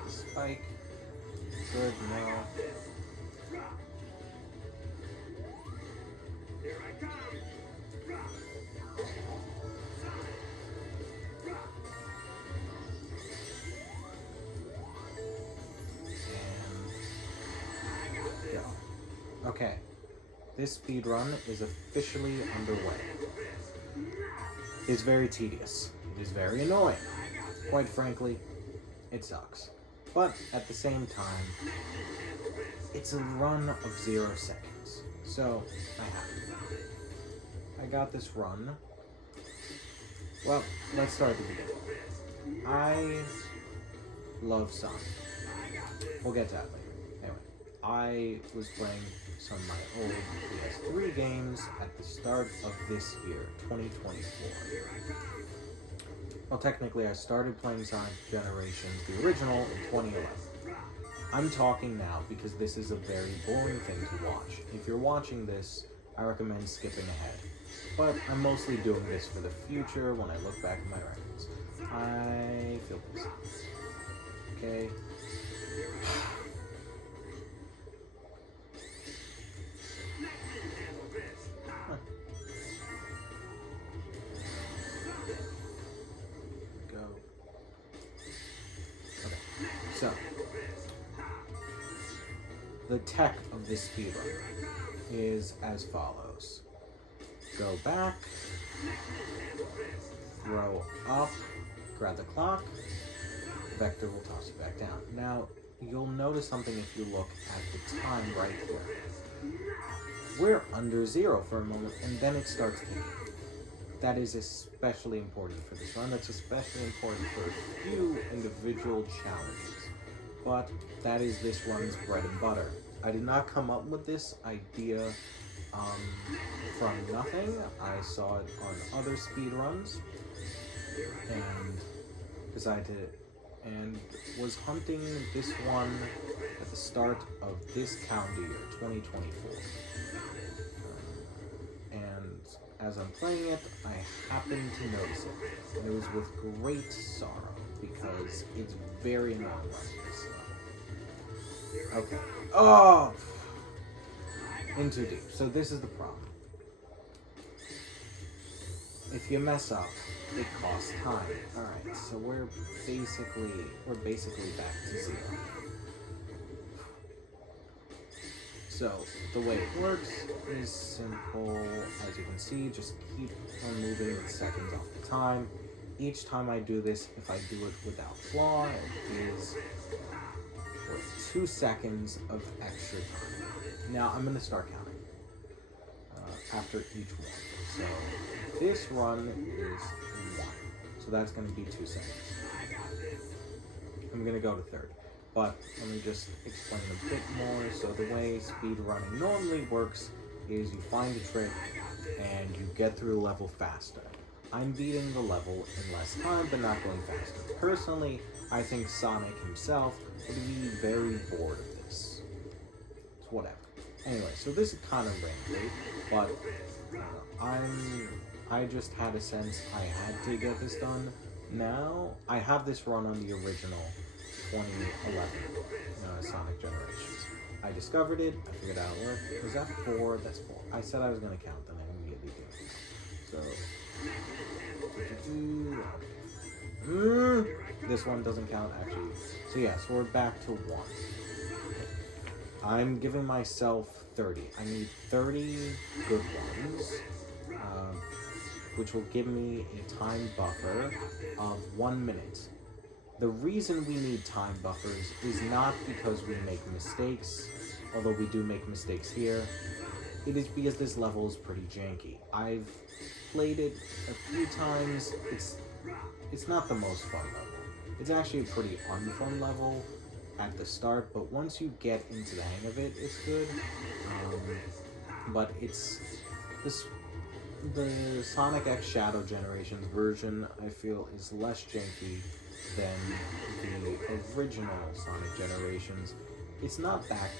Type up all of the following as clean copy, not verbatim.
get the spike. Good, no. And go. Okay. This speedrun is officially underway. It's very tedious. It is very annoying. Quite frankly, it sucks. But at the same time, it's a run of 0 seconds. So, I have to. I got this run. Well, let's start at the beginning. I love Sonic. We'll get to that later. Anyway, I was playing some of my old PS3 games at the start of this year, 2024. Well, technically, I started playing Sonic Generations, the original, in 2011. I'm talking now because this is a very boring thing to watch. If you're watching this, I recommend skipping ahead. But I'm mostly doing this for the future when I look back at my records. I feel pissed. Okay. Go. Okay. So, the tech of this speedrun is as follows. Go back, throw up, grab the clock, vector will toss you back down. Now, you'll notice something if you look at the time right here. We're under 0 for a moment, and then it starts ticking. That is especially important for this run. That's especially important for a few individual challenges. But that is this run's bread and butter. I did not come up with this idea from nothing. I saw it on other speedruns and decided to, and was hunting this one at the start of this calendar year, 2024. And as I'm playing it, I happened to notice it, and it was with great sorrow because it's very annoying running this level. Okay. Oh! In too deep. So this is the problem. If you mess up, it costs time. Alright, so we're basically back to 0. So the way it works is simple. As you can see, just keep on moving with seconds off the time. Each time I do this, if I do it without flaw, it is 2 seconds of extra time. Now I'm going to start counting after each one. So this run is 1. So that's going to be 2 seconds. I'm going to go to 30. But let me just explain a bit more. So the way speed running normally works is you find a trick and you get through the level faster. I'm beating the level in less time, but not going faster. Personally, I think Sonic himself would be very bored of this. It's whatever. Anyway, so this is kind of rambly, but I just had a sense I had to get this done. Now, I have this run on the original 2011 Sonic Generations. I discovered it, I figured out how it worked. Was that 4? That's 4. I said I was going to count, then I immediately did. So, this one doesn't count, actually. So yeah, so we're back to 1. I'm giving myself 30. I need 30 good ones, which will give me a time buffer of 1 minute. The reason we need time buffers is not because we make mistakes, although we do make mistakes here. It is because this level is pretty janky. I've played it a few times. It's not the most fun level. It's actually a pretty unfun level at the start, but once you get into the hang of it, it's good. But it's the Sonic X Shadow Generations version, I feel, is less janky than the original Sonic Generations. It's not back,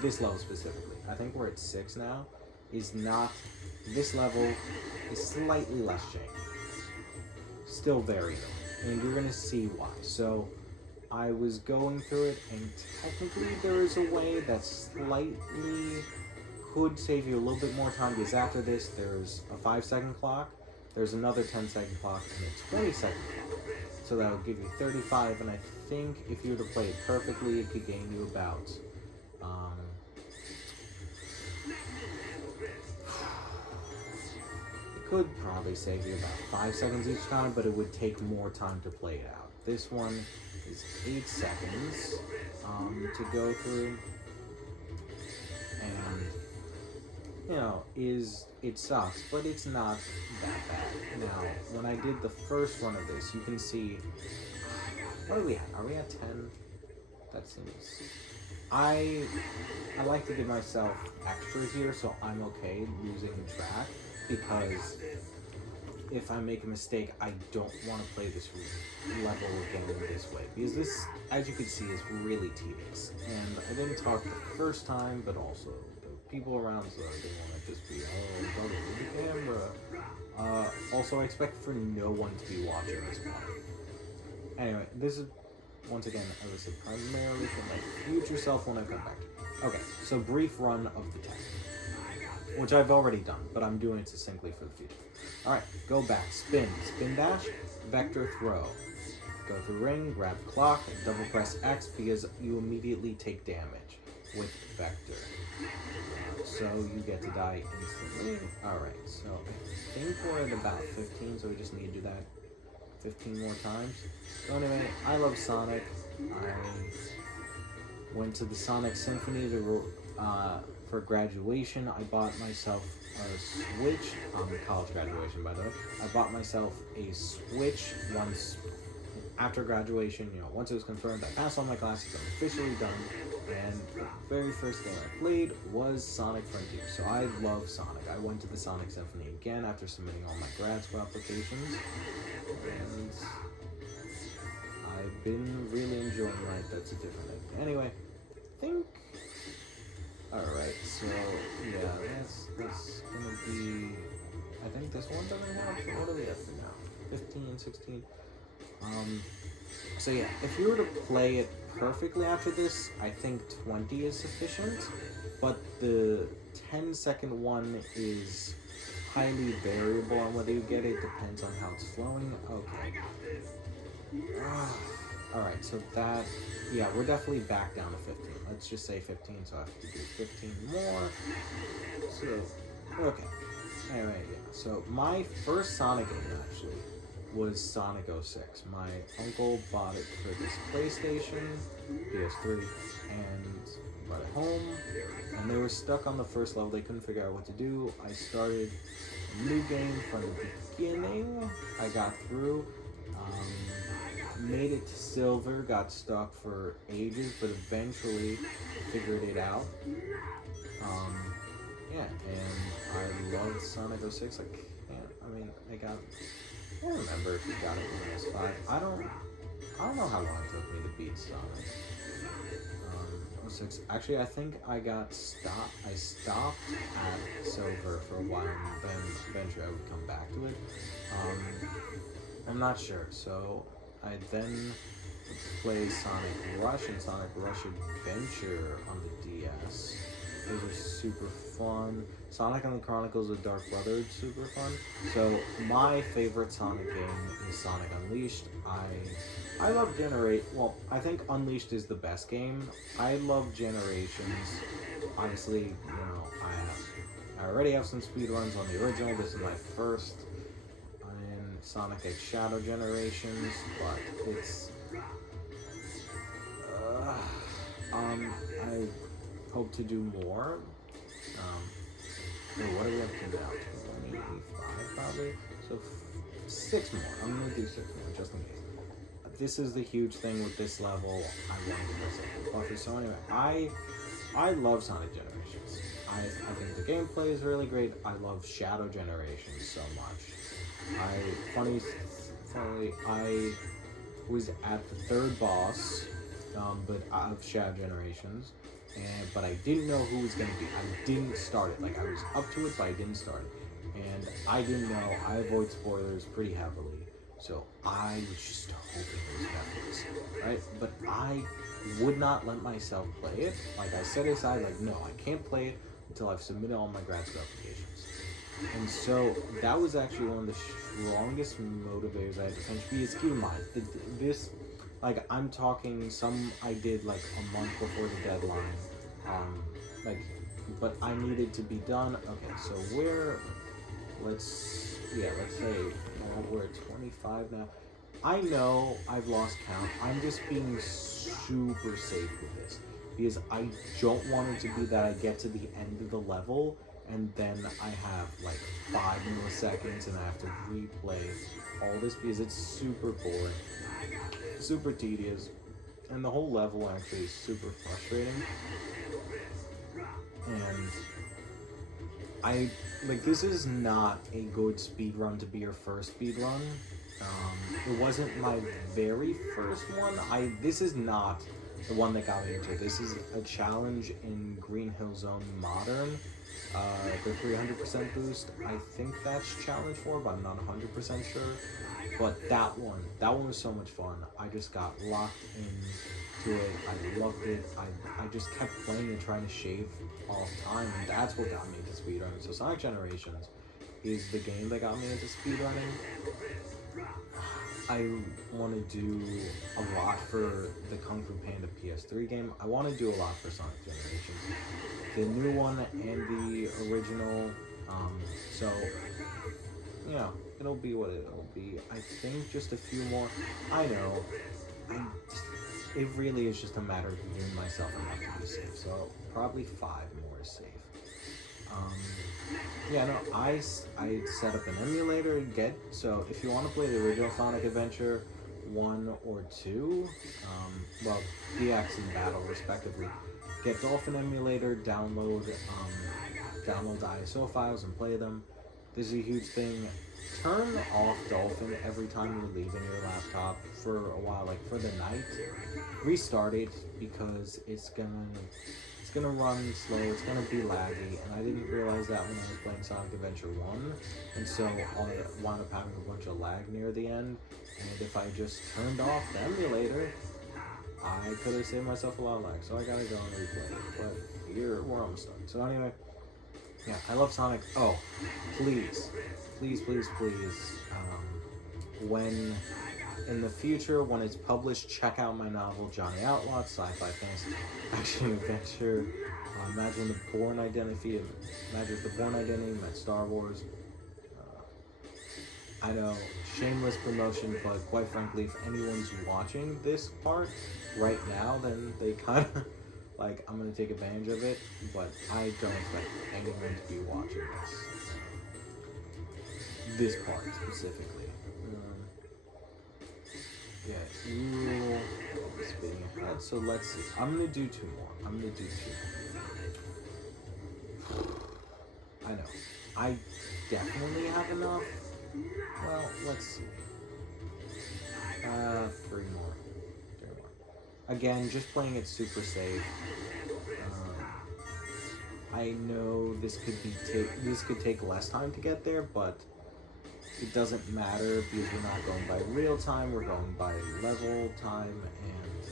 this level specifically, I think we're at 6 now, is not, this level is slightly less janky. Still very annoying, and you're going to see why. So, I was going through it, and technically there is a way that slightly could save you a little bit more time, because after this there's a 5-second clock, there's another 10-second clock, and a 20-second clock. So that would give you 35, and I think if you were to play it perfectly, it could gain you about it could probably save you about 5 seconds each time, but it would take more time to play it out. This one is 8 seconds to go through, and it sucks, but it's not that bad. Now, when I did the first run of this, you can see, what are we at? Are we at 10? That seems, I like to give myself extras here, so I'm okay losing track, because if I make a mistake, I don't want to play this level again this way, because this, as you can see, is really tedious. And I didn't talk the first time, but also the people around, so they want to just be, oh, don't look at the camera. Also, I expect for no one to be watching this one. Anyway, this is, once again, as I said, primarily for my future self when I come back. Okay, so brief run of the test, which I've already done, but I'm doing it succinctly for the future. Alright, go back, spin dash, vector throw. Go through ring, grab clock, double press X because you immediately take damage with vector. So you get to die instantly. Alright, so I think we're at about 15, so we just need to do that 15 more times. So anyway, I love Sonic. I went to the Sonic Symphony for graduation. I bought myself a Switch, college graduation by the way. I bought myself a Switch once after graduation, once it was confirmed I passed all my classes, I'm officially done, and the very first game I played was Sonic Frontier, so I love Sonic. I went to the Sonic Symphony again after submitting all my grad school applications, and I've been really enjoying life. That's a different thing. Anyway, I think, alright, so yeah, that's gonna be, I think this one doesn't have, so what are we up to now? 15, 16? So yeah, if you were to play it perfectly after this, I think 20 is sufficient, but the 10-second one is highly variable on whether you get it, depends on how it's flowing. Okay. Alright, so that, yeah, we're definitely back down to 15. Let's just say 15, so I have to do 15 more. So, okay. Anyway, yeah, so my first Sonic game, actually, was Sonic 06. My uncle bought it for this PlayStation, PS3, and brought it home, and they were stuck on the first level. They couldn't figure out what to do. I started a new game from the beginning. I got through, made it to silver, got stuck for ages, but eventually figured it out. Yeah, and I loved Sonic 06. I don't remember if you got it when I was 5. I don't know how long it took me to beat Sonic. 06. Actually, I think I stopped at silver for a while, and then eventually I would come back to it. I'm not sure. So I then play Sonic Rush and Sonic Rush Adventure on the DS. Those are super fun. Sonic and the Chronicles of Dark Brother is super fun. So my favorite Sonic game is Sonic Unleashed. I love I think Unleashed is the best game. I love Generations. Honestly, I already have some speedruns on the original. This is my first in Sonic X Shadow Generations, but it's I hope to do more. What are we up to now? 25 probably? So 6 more. I'm going to do 6 more just in case. This is the huge thing with this level. I want to go second buffer. So anyway, I love Sonic Generations. I think the gameplay is really great. I love Shadow Generations so much. Funny, I was at the 3rd boss, but of Shadow Generations. But I didn't know who was going to be. I didn't start it. I was up to it, but I didn't start it. And I didn't know. I avoid spoilers pretty heavily. So I was just hoping it was effortless, right? But I would not let myself play it. Like I set aside, like no, I can't play it until I've submitted all my grad school applications. And so that was actually one of the strongest motivators I had to finish. Because keep in mind, this, like I'm talking, some I did like a month before the deadline, like, but I needed to be done. Okay, so let's say we're at 25 now. I know I've lost count. I'm just being super safe with this because I don't want it to be that I get to the end of the level and then I have like 5 milliseconds and I have to replay all this because it's super boring, super tedious, and the whole level actually is super frustrating. And this is not a good speed run to be your first speed run. It wasn't my very first one. This is not the one that got me into it. This is a challenge in Green Hill Zone Modern. The 300% boost, I think that's challenge 4, but I'm not 100% sure. But that one was so much fun. I just got locked into it. I loved it. I just kept playing and trying to shave off time, and that's what got me into speedrunning. So Sonic Generations is the game that got me into speedrunning. I want to do a lot for the Kung Fu Panda PS3 game. I want to do a lot for Sonic Generations. The new one and the original. So, you know, it'll be what it'll be. I think just a few more. I know. It really is just a matter of giving myself enough to be safe. So, probably 5 more is safe. I set up an emulator. So if you want to play the original Sonic Adventure 1 or 2, DX and Battle respectively, get Dolphin Emulator, download the ISO files and play them. This is a huge thing. Turn off Dolphin every time you're leaving your laptop for a while, like for the night. Restart it because it's gonna run slow, it's gonna be laggy, and I didn't realize that when I was playing Sonic Adventure 1, and so I wound up having a bunch of lag near the end, and if I just turned off the emulator, I could have saved myself a lot of lag, so I gotta go and replay it, but we're almost done. So anyway, yeah, I love Sonic. Oh, please, when in the future, when it's published, check out my novel, Johnny Outlaw, sci-fi fantasy action adventure. Imagine the Bourne Identity, met Star Wars. I know, shameless promotion, but quite frankly, if anyone's watching this part right now, then they kind of, like, I'm going to take advantage of it, but I don't expect anyone to be watching this part specifically. Spinning ahead. So let's see. I'm gonna do 2 more. I know. I definitely have enough. Well, let's see. 3 more. Again, just playing it super safe. I know this could take less time to get there, but it doesn't matter because we're not going by real time, we're going by level time, and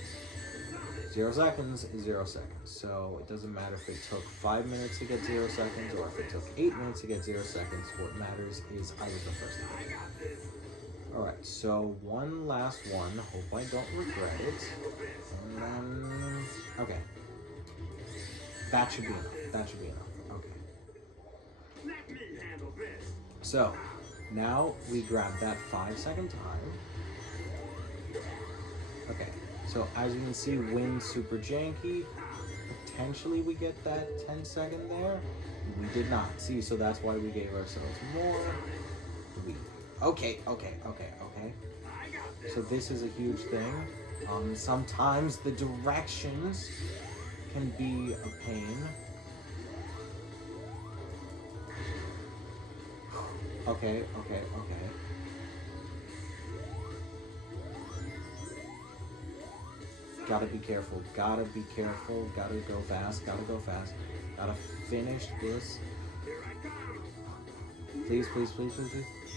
0 seconds is 0 seconds. So it doesn't matter if it took 5 minutes to get 0 seconds or if it took 8 minutes to get 0 seconds. What matters is I was the first to get it. Alright, so one last one. Hope I don't regret it. And then... okay. That should be enough. Okay. So... now we grab that 5-second time. Okay, so as you can see, wind's super janky. Potentially we get that 10-second there. We did not. See, so that's why we gave ourselves more. Okay. So this is a huge thing. Sometimes the directions can be a pain. Okay. Gotta be careful, gotta go fast, gotta finish this. Please.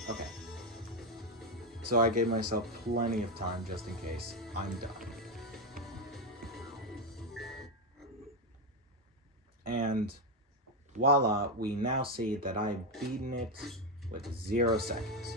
Okay. So I gave myself plenty of time just in case I'm done. And voila, we now see that I've beaten it with 0 seconds.